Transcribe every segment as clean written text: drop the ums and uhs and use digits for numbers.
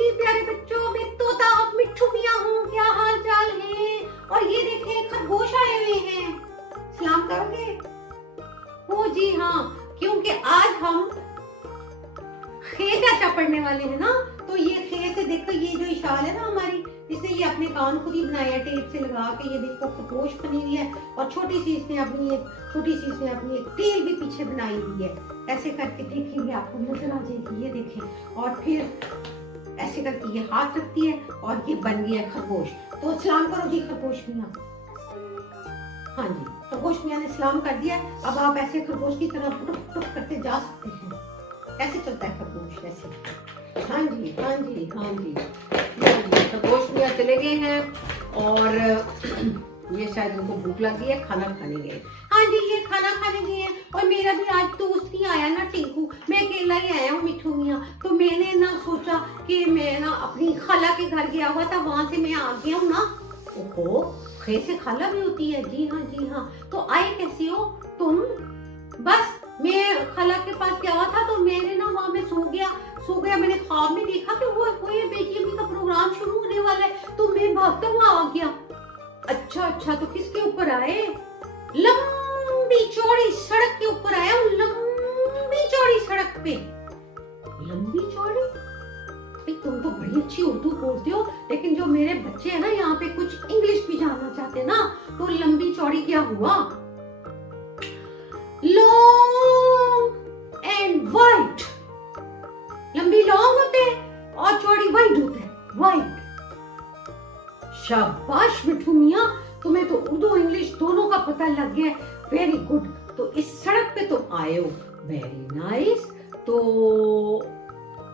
जी प्यारे बच्चों, मैं तोता अब मिट्ठू मियां हूँ। क्या हाल चाल है? और ये देखें खरगोश आए हुए हैं। सलाम करोगे? ओ जी हाँ, क्योंकि आज हम खे चाचा पढ़ने वाले हैं ना, तो ये खे से देखो, ये जो इशाल है ना हमारी, इसने ये अपने कान खुद ही बनाया टेप से लगा के। ये देखो खरगोश बनी हुई है और छोटी सी इसने अपनी एक टेल भी पीछे बनाई हुई है। ऐसे करके देखेंगे आपको नजर आ जाएगी। ये देखें, और फिर ऐसे करके ये हाथ रखती है और ये बन गया खरगोश। तो सलाम करो जी खरगोश मियां। हाँ जी, खरगोश मियां ने सलाम कर दिया। अब आप ऐसे खरगोश की तरह टुक टुक करते जा सकते हैं। कैसे चलता है खरगोश? ऐसे। हाँ जी हाँ जी हाँ जी, खरगोश मियां चले गए हैं और ये शायद उनको भूख लगी है, खाना खाने गए। हाँ जी, ये खाना खाने गए हैं। और मेरा भी आज दोस्त नहीं आया ना, टिंकू, मैं अकेला ही आया हूँ मिट्ठू मियां। तो मैंने ना सोचा कि मैं ना अपनी खाला के घर गया हुआ था, वहां से मैं आ गया हूँ ना। ओहो, खे से खाला भी होती है? जी हाँ जी हाँ। तो आए कैसे हो तुम? बस मैं खाला के पास गया हुआ था, तो मैंने ना वहां में सो गया। मैंने ख्वाब में देखा कि वो बेटी अम्मी का प्रोग्राम शुरू होने वाला है, तो मैं भागता हुआ आ गया। अच्छा, तो किसके ऊपर आए? लंबी चौड़ी सड़क के ऊपर आया हूँ। लंबी चौड़ी सड़क पे। लंबी चौड़ी? तुम तो बड़ी अच्छी उर्दू बोलते हो, लेकिन जो मेरे बच्चे हैं ना यहाँ पे, कुछ इंग्लिश भी जानना चाहते हैं ना, तो लंबी चौड़ी क्या हुआ? Long and wide. लंबी लॉन्ग होते हैं और चौड़ी वाइड होते हैं। वाइड। शाबाश मिट्ठू मियां, तुम्हें तो उर्दू इंग्लिश दोनों का पता लग गया। Very good. तो इस सड़क पे तुम आए हो। Very nice. तो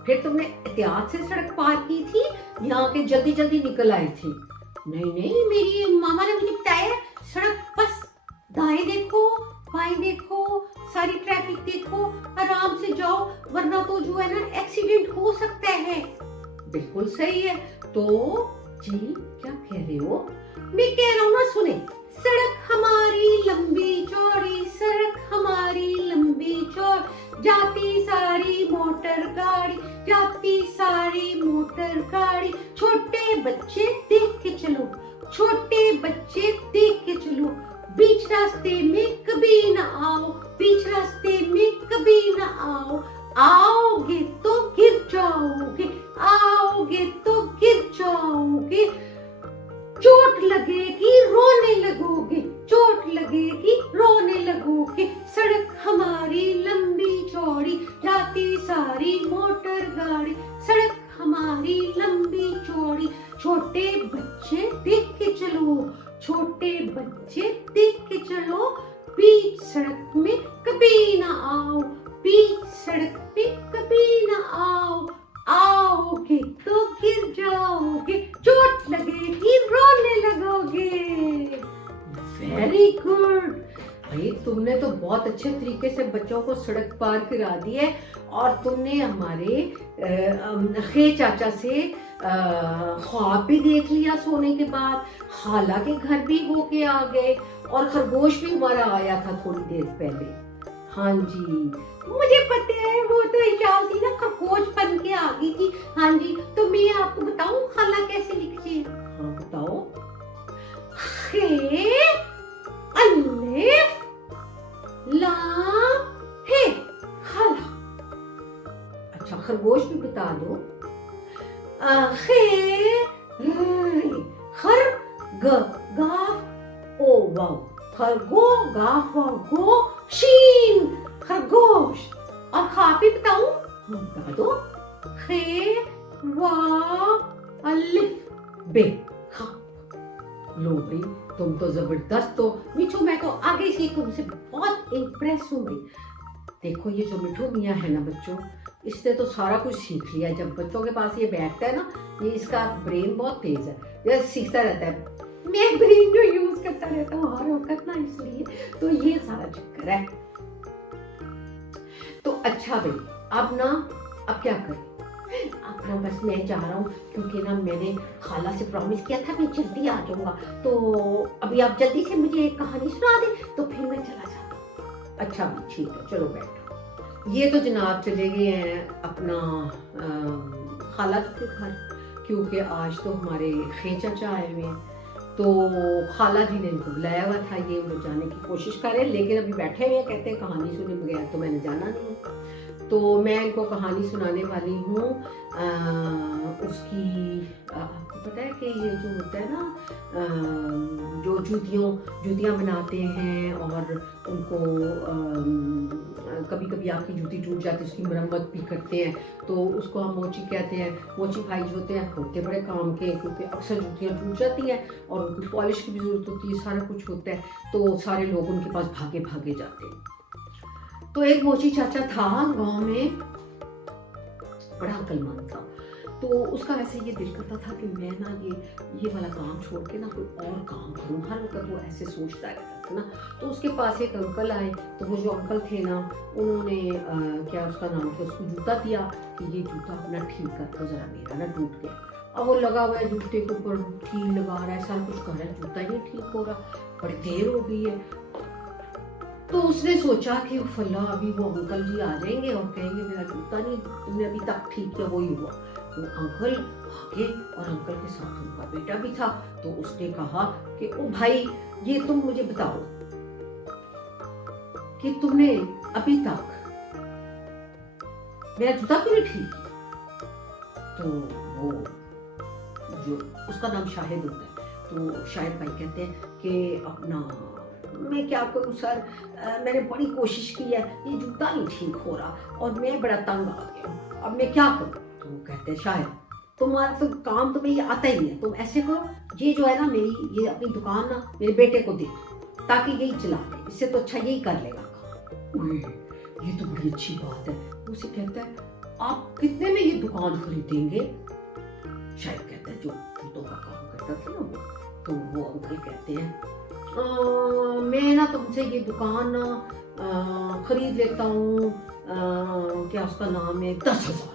फिर तुमने एहतियात से सड़क पार की थी या के जल्दी जल्दी निकल आई थी? नहीं, मेरी मामा ने मुझे बताया सड़क बस दाएं देखो बाएं देखो, सारी ट्रैफिक देखो, आराम से जाओ, वरना तो जो है ना एक्सीडेंट हो सकता है। बिल्कुल सही है। तो जी क्या कह रहे हो? मैं कह रहा हूँ ना, सुने। सड़क हमारी लंबी चौड़ी, सड़क हमारी लंबी चौड़ी, जाती सारी मोटर गाड़ी, जाती सारी मोटर गाड़ी। छोटे बच्चे देख के चलो, छोटे बच्चे देख के चलो, बीच रास्ते में कभी ना आओ, बीच रास्ते में कभी ना आओ। आओगे तो गिर जाओगे, आओगे तो गिर जाओगे, चोट लगेगी रोने लगोगे, चोट लगेगी रोने लगोगे। सड़क हमारी लंबी चौड़ी, जाती सारी मोटर गाड़ी, सड़क हमारी लंबी चौड़ी। छोटे बच्चे देख के चलो, छोटे बच्चे देख के चलो, बीच सड़क में कभी ना आओ, बीच सड़क पे कभी ना आओ। आओगे तो गिर जाओगे, चोट लगेगी रोने लगोगे। वेरी गुड भाई, तुमने तो बहुत अच्छे तरीके से बच्चों को सड़क पार करा दी है। और तुमने हमारे खे चाचा से ख्वाब भी देख लिया सोने के बाद, खाला के घर भी होके आ गए, और खरगोश भी हमारा आया था थोड़ी देर पहले। हाँ जी, मुझे पता है, वो तो इशाल थी ना, खरगोश बन के आ गई थी। हाँ जी, तो मैं आपको बताऊं खाला कैसे लिखती है? हाँ बताओ। खे अलिफ लाम हे, खाला। अच्छा, खरगोश भी बता दो। खे खर ग गाफ ओ वाव, खरगो गाफ वाव गो शीन, खरगोश। और खा भी बताऊं? बता दो। खे वाव अलिफ बे, खा। लो भाई, तुम तो जबरदस्त हो मिठू, मैं तो आगे से तुमसे बहुत इम्प्रेस हूँ भाई। देखो ये जो मिठू मियां है ना बच्चों, इसने तो सारा कुछ सीख लिया। जब बच्चों के पास ये बैठता है ना, ये इसका ब्रेन बहुत तेज है, ये सीखता रहता है। मैं ब्रेन जो यूज करता रहता हूँ हर वक्त ना, इसलिए तो ये सारा चक्कर है। तो अच्छा भाई, अब क्या करें? अब ना बस मैं जा रहा हूँ, क्योंकि ना मैंने खाला से प्रॉमिस किया था मैं जल्दी आ जाऊंगा। तो अभी आप जल्दी से मुझे एक कहानी सुना दे, तो फिर मैं चला जाता हूँ। अच्छा भी ठीक है, चलो बैठो। ये तो जनाब चले गए हैं अपना खाला के घर, क्योंकि आज तो हमारे खे चाचा आए हुए हैं, तो खाला जी ने इनको बुलाया हुआ था। ये उधर जाने की कोशिश कर रहे हैं, लेकिन अभी बैठे हुए कहते हैं कहानी सुने बगैर तो मैंने जाना नहीं है। तो मैं इनको कहानी सुनाने वाली हूँ उसकी। आपको पता है कि ये जो होता है ना, जो जूतियाँ बनाते हैं और उनको कभी कभी आपकी जूती टूट जाती है, उसकी मरम्मत भी करते हैं, तो उसको हम मोची कहते हैं। मोची भाई जो होते बड़े काम के, क्योंकि अक्सर जूतियाँ टूट जाती हैं और उनको पॉलिश की भी ज़रूरत होती है, सारा कुछ होता है, तो सारे लोग उनके पास भागे भागे जाते हैं। तो एक मोची चाचा था गाँव में, बड़ा अक्लमंद था। तो उसका वैसे ये दिल करता था कि मैं ना ये वाला काम छोड़ के ना कोई और काम करूँ, हर वक्त वो ऐसे सोचता रहता था ना। तो उसके पास एक अंकल आए, तो वो जो अंकल थे ना, उन्होंने क्या उसका नाम था, उसको जूता दिया कि ये जूता अपना ठीक कर दो ज़रा, मेरा ना टूट गया। अब वो लगा हुआ है जूते के ऊपर, कील लगा रहा है, सारा कुछ कर रहा है, जूता ही नहीं ठीक हो रहा, बड़ी देर हो गई है। तो उसने सोचा कि फला अभी वो अंकल जी आ जाएंगे और कहेंगे मेरा जूता नहीं तुमने अभी तक ठीक किया, वही हुआ। तो अंकल आगे, और अंकल के साथ उनका बेटा भी था। तो उसने कहा कि ओ भाई, ये तुम मुझे बताओ कि तुमने अभी तक मेरा जूता क्यों नहीं ठीक किया। तो वो जो उसका नाम शाहिद होता है, तो शाहिद भाई कहते हैं कि अपना मैं क्या करूँ सर, मैंने बड़ी कोशिश की है, ये जूता नहीं ठीक हो रहा और मैं बड़ा तंग आ गया हूँ, अब मैं क्या करूँ। तो वो कहते हैं शायद तुम्हारा तो काम तुम्हें ये आता ही नहीं है, तुम ऐसे करो, ये जो है ना मेरी ये अपनी दुकान ना मेरे बेटे को दे दो, ताकि यही चला दे, इससे तो अच्छा यही कर लेगा काम। ये तो बड़ी अच्छी बात है। उसे कहता है आप कितने में ये दुकान खरीदेंगे। शायद कहता है जो जूतों का काम करता था ना वो, तो वो अंकल कहते हैं मैं ना तुमसे ये दुकान ना खरीद लेता हूँ, क्या उसका नाम है, 10,000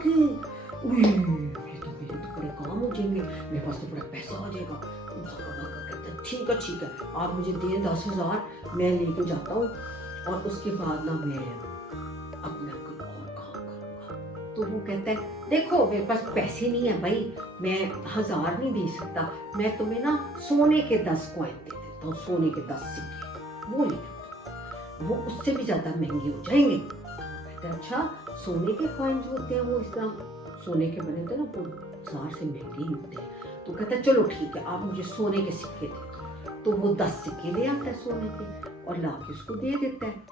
की। ये तो मेरे तो बड़े काम हो जाएंगे, मेरे पास तो बड़ा पैसा हो जाएगा। कहता है ठीक है, आप मुझे दें 10,000, मैं लेके जाता हूँ और उसके बाद ना मैं अपना कोई और काम करूँगा। तो वो कहता है देखो मेरे पास पैसे नहीं है भाई, मैं 1,000 नहीं दे सकता, मैं तुम्हें ना सोने के 10 कॉइन दे देता हूँ, सोने के 10 सिक्के, वो ले लो, वो उससे भी ज्यादा महंगे हो जाएंगे। कहते अच्छा, सोने के कॉइन जो होते हैं वो इस तरह सोने के बने थे ना, वो 1,000 से महंगे ही होते हैं। तो कहता है चलो ठीक है, आप मुझे सोने के सिक्के दे दो। तो वो 10 सिक्के ले आता है सोने के और ला के उसको दे देता है।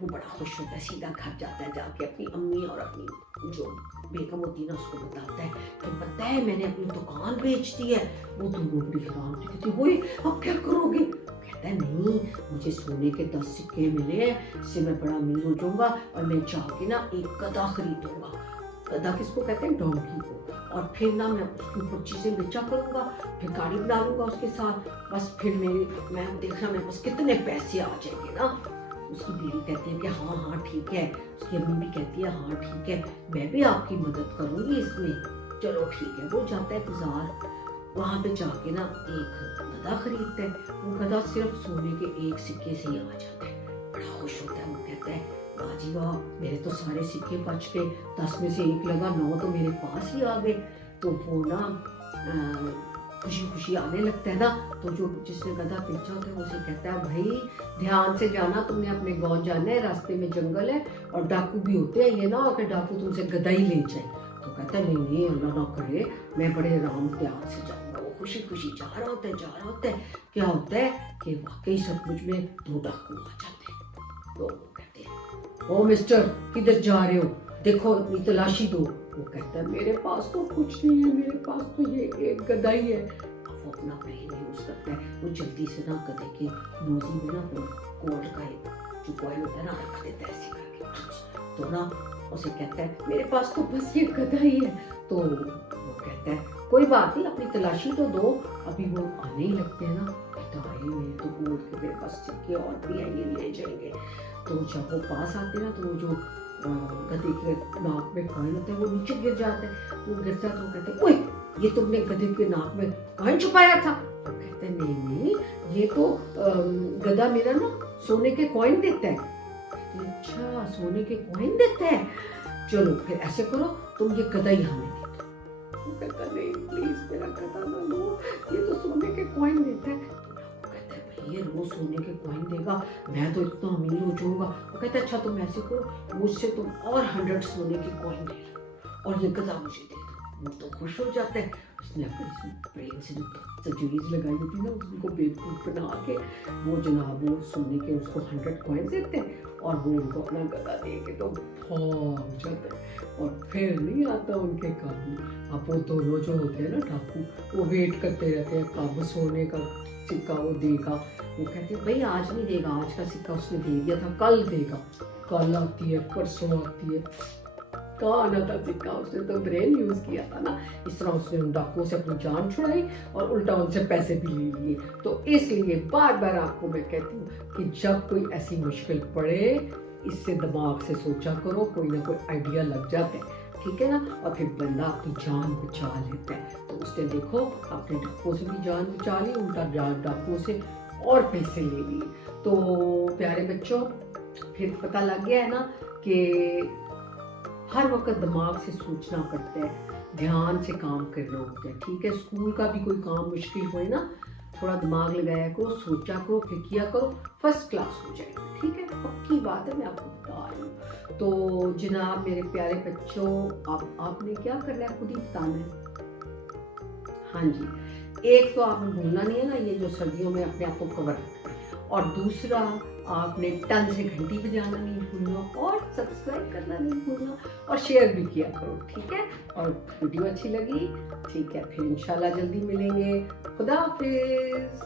वो बड़ा खुश होता है, सीधा घर जाता है, जाके अपनी अम्मी और अपनी जो बेगम होती है ना उसको बताता है कि पता है मैंने अपनी दुकान बेच दी है। वो दोनों बड़ी हैरान थी, कहती वही अब क्या करोगे। कहता है नहीं, मुझे सोने के 10 सिक्के मिले हैं, इससे मैं बड़ा अमीर हो जाऊंगा और मैं जाके ना एक गधा खरीदूंगा। गधा किसको कहते हैं, डोंकी को। और फिर ना मैं उसके ऊपर चीजें बेचा करूंगा, फिर गाड़ी बना लूंगा उसके साथ, बस फिर मैं देखना मेरे पास कितने पैसे आ जाएंगे ना। उसकी बीवी कहती है कि हाँ ठीक है, उसकी अम्मी भी कहती है हाँ ठीक है, मैं भी आपकी मदद करूंगी इसमें, चलो ठीक है। वो जाता है बाजार, वहाँ पे जाके ना एक गधा खरीदता है। वो गधा सिर्फ सोने के 1 सिक्के से ही आ जाता है, बड़ा खुश होता है। वो कहता है वाह जी वाह, मेरे तो सारे सिक्के बच गए, 10 में से 1 लगा, 9 तो मेरे पास ही आ गए। तो वो ना खुशी खुशी आने लगता है ना। तो जो जिसने गधा बेचा होता है उसे कहता है भाई ध्यान से जाना, तुमने अपने गांव जाना है, रास्ते में जंगल है और डाकू भी होते हैं, ये ना हो कि डाकू तुमसे गधा ही ले जाए। तो कहता है नहीं अल्लाह ना करे, मैं बड़े आराम ध्यान से जाऊंगा। वो खुशी खुशी जा रहा होता है। क्या होता है कि वाकई सचमुच में 2 डाकू आ जाते हैं। तो वो कहते हैं ओ मिस्टर किधर जा रहे हो, देखो अपनी तलाशी दो। वो कहता है मेरे पास तो कुछ नहीं है, मेरे पास तो ये एक गधा ही है। अब वो अपना ब्रेन यूज करता है, वो जल्दी से ना गधे के नोजी में ना गोल्ड का जो कॉइन होता है ना रख देता है ऐसे करके। तो ना उसे कहता है मेरे पास तो बस ये गधा ही है। तो वो कहता है कोई बात नहीं, अपनी तलाशी तो दो। अभी वो आने ही लगते हैं ना, कहता है मेरे तो गोल्ड के मेरे पास सिक्के और भी है, ये ले जाएंगे। तो जब वो पास आते हैं ना, तो वो जो गधे के नाक में कॉइन होता है वो नीचे गिर जाता है। वो गिरता तो कहते हैं ओए ये तुमने गधे के नाक में कॉइन छुपाया था। तो कहते हैं नहीं, ये तो गधा मेरा ना सोने के कॉइन देता है। अच्छा सोने के कॉइन देता है, चलो फिर ऐसे करो, तुम ये गधा ही हमें दे दो। वो कहता नहीं प्लीज मेरा गधा ना लो, ये तो सोने के कॉइन देता है। वो कहता है भाई ये रोज सोने के कॉइन देगा, मैं तो इतना अमीर हो जाऊंगा। वो कहता है अच्छा तुम ऐसे करो, मुझसे तुम और 100 सोने के कॉइन ले लो और ये गधा मुझे दे दो। वो तो खुश हो जाता है। उसने अपने ब्रेन से जो तजवीज़ लगाई होती है ना, उनको बेवकूफ़ बना के वो जनाब वो सोने के उसको 100 कॉइन देते हैं और वो उनको अपना गधा दे के तो भाग जाता है और फिर नहीं आता उनके काबू। अब वो दोनों जो होते हैं ना डाकू, वो वेट करते रहते हैं कब सोने का सिक्का वो देगा। वो कहते हैं भाई आज नहीं देगा, आज का सिक्का उसने दे दिया था, कल देगा। कल आती है, परसों आती है, कहाँ आना था सिक्का, उसने तो ब्रेन यूज किया था ना। इस तरह उसने उन डाकुओं से अपनी जान छुड़ाई और उल्टा उनसे पैसे भी ले लिए। तो इसलिए बार बार आपको मैं कहती हूँ कि जब कोई ऐसी मुश्किल पड़े, इससे दिमाग से सोचा करो, कोई ना कोई आइडिया लग जाता है, ठीक है ना, और फिर बंदा अपनी जान बचा लेता है। तो उसने देखो अपने डाकुओं से भी जान बचा ली, उल्टा डाकुओं से और पैसे ले लिए। तो प्यारे बच्चों, फिर पता लग गया है ना कि हर वक्त दिमाग से सोचना पड़ता है, ध्यान से काम करना होता है, ठीक है। स्कूल का भी कोई काम मुश्किल होए ना, थोड़ा दिमाग लगाया करो, सोचा करो, फिर किया करो, फर्स्ट क्लास हो जाएगा, ठीक है। पक्की बात है, मैं आपको बता रही हूँ। तो जनाब मेरे प्यारे बच्चों, आपने क्या करना है खुद ही बताना है। हाँ जी, एक तो आपने भूलना नहीं है ना ये जो सर्दियों में अपने आप को कवर रखना है, और दूसरा आपने टन से घंटी बजाना नहीं भूलना, और सब्सक्राइब करना नहीं भूलना, और शेयर भी किया करो, ठीक है। और वीडियो अच्छी लगी, ठीक है, फिर इंशाल्लाह जल्दी मिलेंगे। खुदा हाफिज।